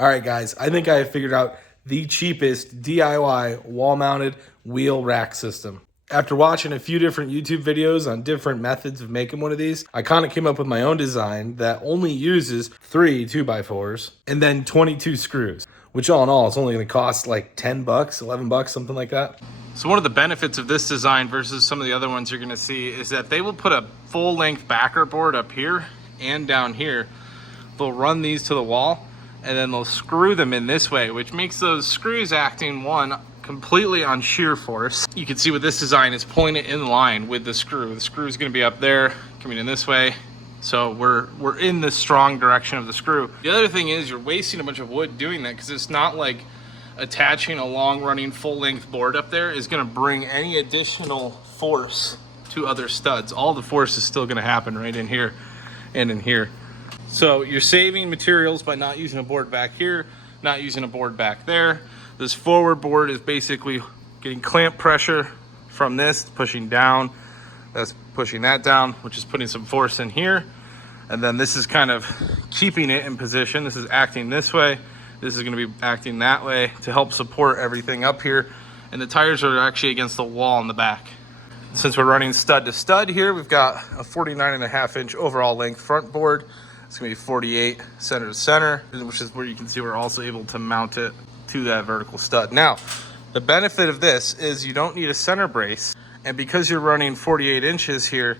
All right, guys, I think I have figured out the cheapest DIY wall-mounted wheel rack system. After watching a few different YouTube videos on different methods of making one of these, I kind of came up with my own design that only uses 3 2x4s and then 22 screws, which all in all is only going to cost like 10 bucks, 11 bucks, something like that. So one of the benefits of this design versus some of the other ones you're going to see is that they will put a full-length backer board up here and down here. They'll run these to the wall, and then they'll screw them in this way, which makes those screws acting completely on shear force. You can see with this design, it's pulling it in line with the screw. The screw is going to be up there, coming in this way. So we're in the strong direction of the screw. The other thing is you're wasting a bunch of wood doing that, because it's not like attaching a long running full length board up there is going to bring any additional force to other studs. All the force is still going to happen right in here and in here. So you're saving materials by not using a board back here, not using a board back there. This forward board is basically getting clamp pressure from this, pushing down. That's pushing that down, which is putting some force in here. And then this is kind of keeping it in position. This is acting this way. This is going to be acting that way to help support everything up here. And the tires are actually against the wall in the back. Since we're running stud to stud here, we've got a 49.5-inch overall length front board. It's gonna be 48 center to center, which is where you can see we're also able to mount it to that vertical stud. Now, the benefit of this is you don't need a center brace. And because you're running 48 inches here,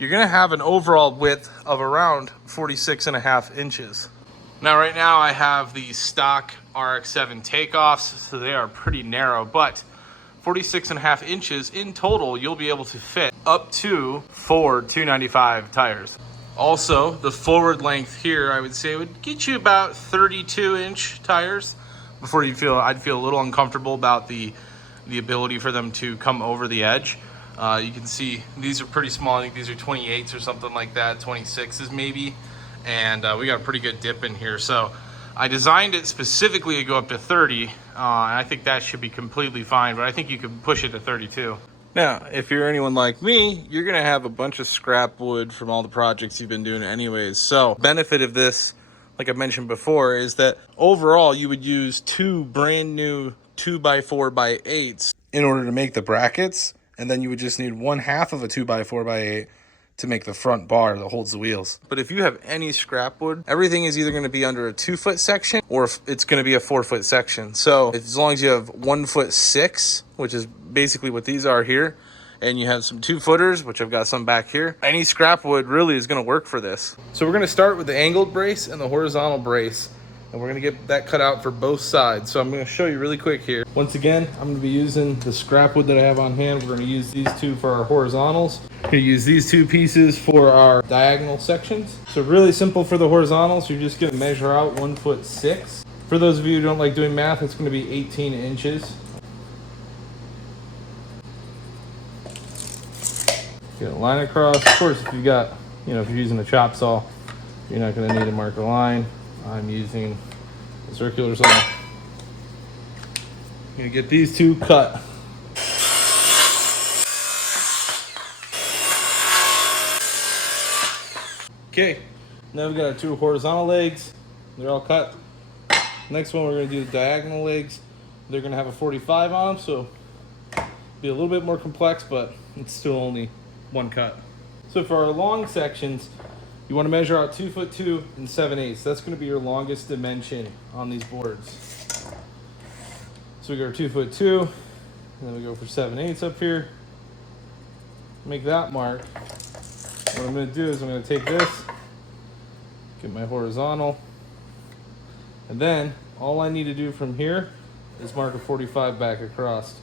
you're gonna have an overall width of around 46.5 inches. Now, right now I have the stock RX-7 takeoffs, so they are pretty narrow, but 46.5 inches in total, you'll be able to fit up to 4 295 tires. Also, the forward length here, I would say, would get you about 32-inch tires before I'd feel a little uncomfortable about the ability for them to come over the edge. You can see these are pretty small. I think these are 28s or something like that, 26s maybe. And we got a pretty good dip in here. So I designed it specifically to go up to 30. And I think that should be completely fine, but I think you can push it to 32. Now, if you're anyone like me, you're gonna have a bunch of scrap wood from all the projects you've been doing anyways. So benefit of this, like I mentioned before, is that overall you would use 2 brand new 2x4x8s in order to make the brackets. And then you would just need 1/2 of a 2x4x8 to make the front bar that holds the wheels. But if you have any scrap wood, everything is either going to be under a 2-foot section or it's going to be a 4-foot section. So as long as you have 1'6", which is basically what these are here, and you have some 2-footers, which I've got some back here, any scrap wood really is going to work for this. So we're going to start with the angled brace and the horizontal brace, and we're going to get that cut out for both sides. So I'm going to show you really quick here. Once again, I'm going to be using the scrap wood that I have on hand. We're going to use these 2 for our horizontals. We're going to use these 2 pieces for our diagonal sections. So really simple for the horizontals. You're just going to measure out 1'6". For those of you who don't like doing math, it's going to be 18 inches. Get a line across. Of course, if you've got, if you're using a chop saw, you're not going to need to mark a line. I'm using a circular saw. I'm going to get these 2 cut. Okay, now we've got our 2 horizontal legs. They're all cut. Next one, we're going to do the diagonal legs. They're going to have a 45 on them, so be a little bit more complex, but it's still only 1 cut. So for our long sections, you want to measure out 2'2" and 7/8". That's going to be your longest dimension on these boards. So we go 2'2", and then we go for 7/8 up here. Make that mark. What I'm going to do is I'm going to take this, get my horizontal, and then all I need to do from here is mark a 45 back across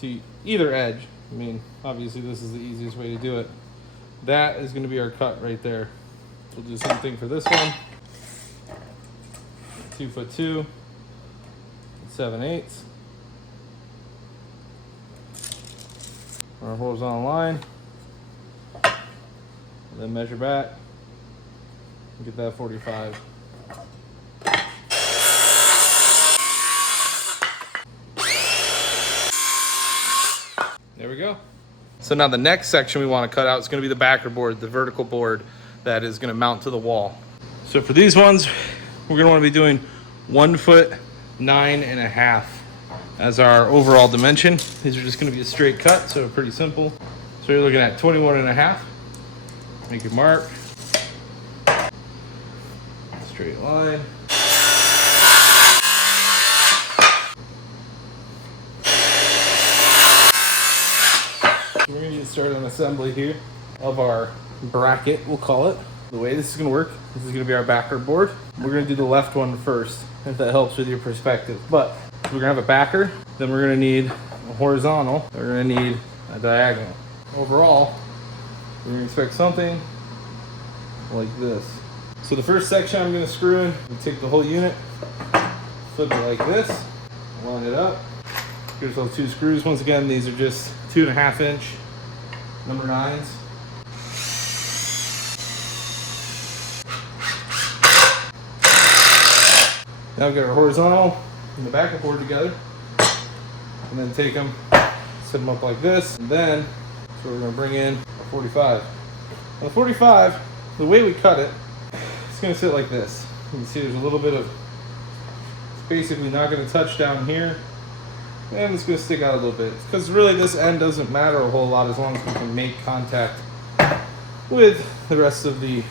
to either edge. I mean, obviously this is the easiest way to do it. That is going to be our cut right there. We'll do the same thing for this one. 2'2", 7/8. Our horizontal line. And then measure back and get that 45. There we go. So now the next section we want to cut out is going to be the backer board, the vertical board that is going to mount to the wall. So for these ones, we're going to want to be doing 1'9.5" as our overall dimension. These are just going to be a straight cut, so pretty simple. So you're looking at 21.5. Make your mark. Straight line. So we're going to get started on assembly here of our bracket, we'll call it. The way this is going to work, this is going to be our backer board. We're going to do the left one first, if that helps with your perspective. But we're going to have a backer, then we're going to need a horizontal, we're going to need a diagonal. Overall, we're going to expect something like this. So the first section I'm going to screw in, we take the whole unit, flip it like this, line it up. Here's those 2 screws. Once again, these are just 2.5 inch number 9s. Now we've got our horizontal and the backup board together, and then take them, set them up like this, and then so we're going to bring in a 45. Now the 45, the way we cut it, it's going to sit like this. You can see there's a little bit of, it's basically not going to touch down here, and it's going to stick out a little bit. Because really this end doesn't matter a whole lot as long as we can make contact with the rest of the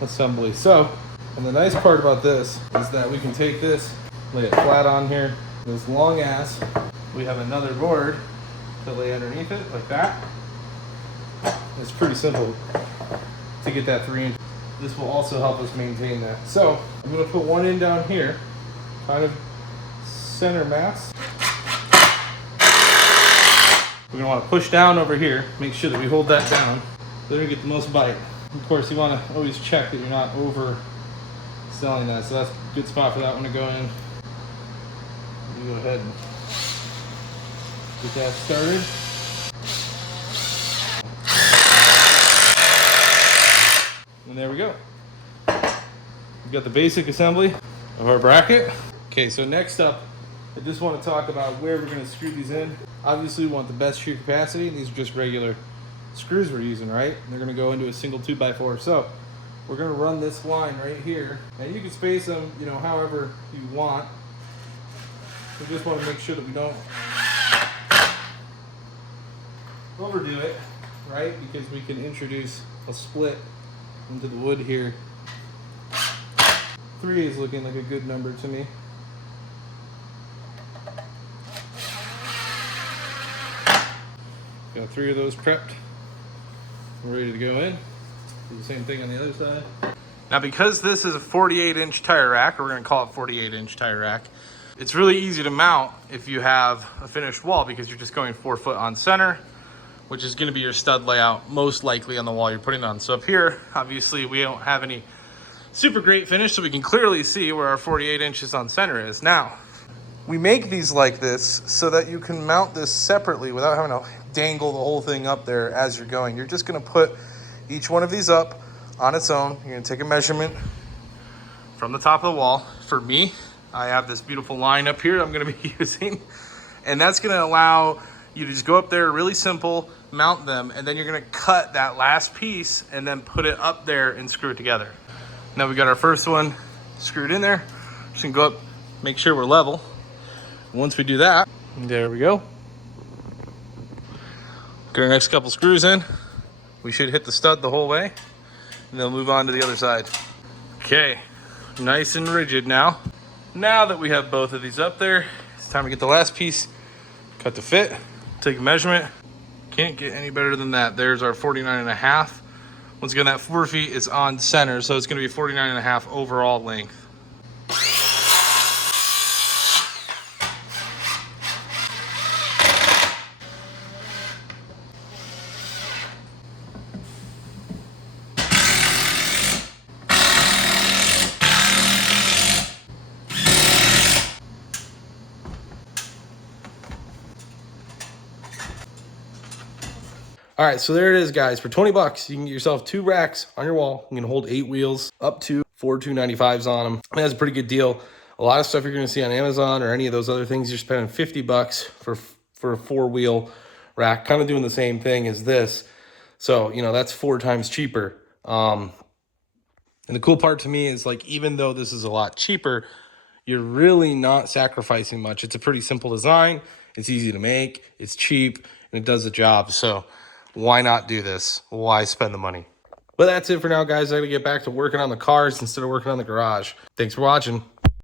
assembly. So, and the nice part about this is that we can take this, lay it flat on here, as long as we have another board to lay underneath it, like that. It's pretty simple to get that 3 inch. This will also help us maintain that. So I'm going to put one in down here, kind of center mass. We're going to want to push down over here, make sure that we hold that down. Then we get the most bite. Of course, you want to always check that you're not over selling that, so that's a good spot for that one to go in. You go ahead and get that started. And there we go. We've got the basic assembly of our bracket. Okay, so next up, I just want to talk about where we're going to screw these in. Obviously, we want the best shear capacity. These are just regular screws we're using, right? They're going to go into a single 2x4. So we're going to run this line right here, and you can space them, you know, however you want. We just want to make sure that we don't overdo it, right? Because we can introduce a split into the wood here. 3 is looking like a good number to me. Got 3 of those prepped. We're ready to go in. Do the same thing on the other side. Now, because this is a 48-inch tire rack, or we're going to call it 48-inch tire rack, it's really easy to mount if you have a finished wall, because you're just going 4 foot on center, which is going to be your stud layout most likely on the wall you're putting on. So up here, obviously, we don't have any super great finish, so we can clearly see where our 48 inches on center is. Now, we make these like this so that you can mount this separately without having to dangle the whole thing up there as you're going. You're just going to put each one of these up on its own. You're going to take a measurement from the top of the wall. For me, I have this beautiful line up here I'm going to be using, and that's going to allow you to just go up there, really simple, mount them, and then you're going to cut that last piece and then put it up there and screw it together. Now we got our first one screwed in there. Just going to go up, make sure we're level. Once we do that, there we go. Get our next couple screws in. We should hit the stud the whole way, and then move on to the other side. Okay, nice and rigid now. Now that we have both of these up there, it's time to get the last piece cut to fit. Take a measurement. Can't get any better than that. There's our 49.5. Once again, that 4 feet is on center, so it's going to be 49.5 overall length. All right, so there it is, guys. For 20 bucks, you can get yourself 2 racks on your wall. You can hold 8 wheels, up to 4 295s on them. And that's a pretty good deal. A lot of stuff you're going to see on Amazon or any of those other things, you're spending 50 bucks for a 4-wheel rack, kind of doing the same thing as this. So, you know, that's 4 times cheaper. And the cool part to me is, like, even though this is a lot cheaper, you're really not sacrificing much. It's a pretty simple design. It's easy to make. It's cheap, and it does the job. So why not do this? Why spend the money? But that's it for now, guys. I got to get back to working on the cars instead of working on the garage. Thanks for watching.